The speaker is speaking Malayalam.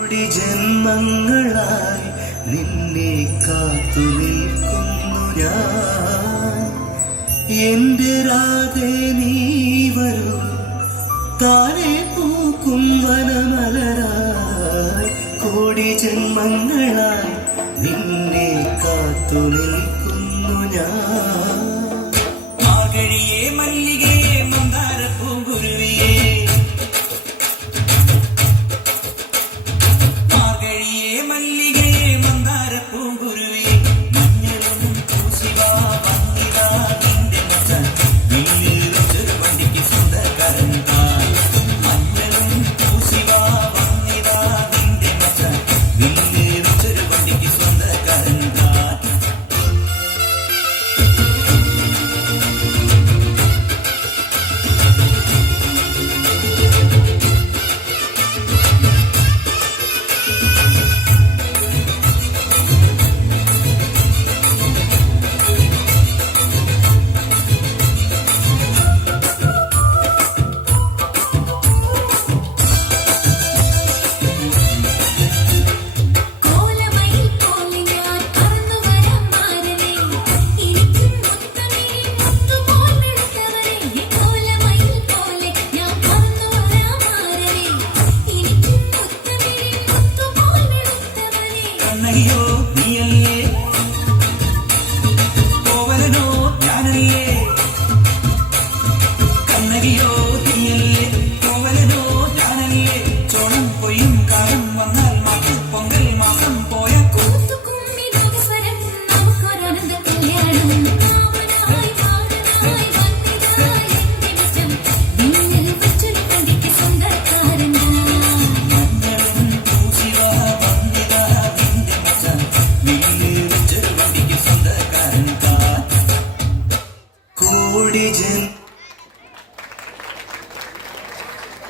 ജന്മങ്ങളായി നിന്നെ കാത്തു നിൽക്കുന്നു ഞാൻ. എന്റെ രാധേ നീ വരും. താനെ പൂക്കും വനമലരായി കോടി ജന്മങ്ങളായി നിന്നെ കാത്തു നിൽക്കുന്നു ഞാൻ. എന്നയ്യോ നീയല്ലേ? കോവലനോ ഞാനല്ലേ? കണ്ണകിയോ Origin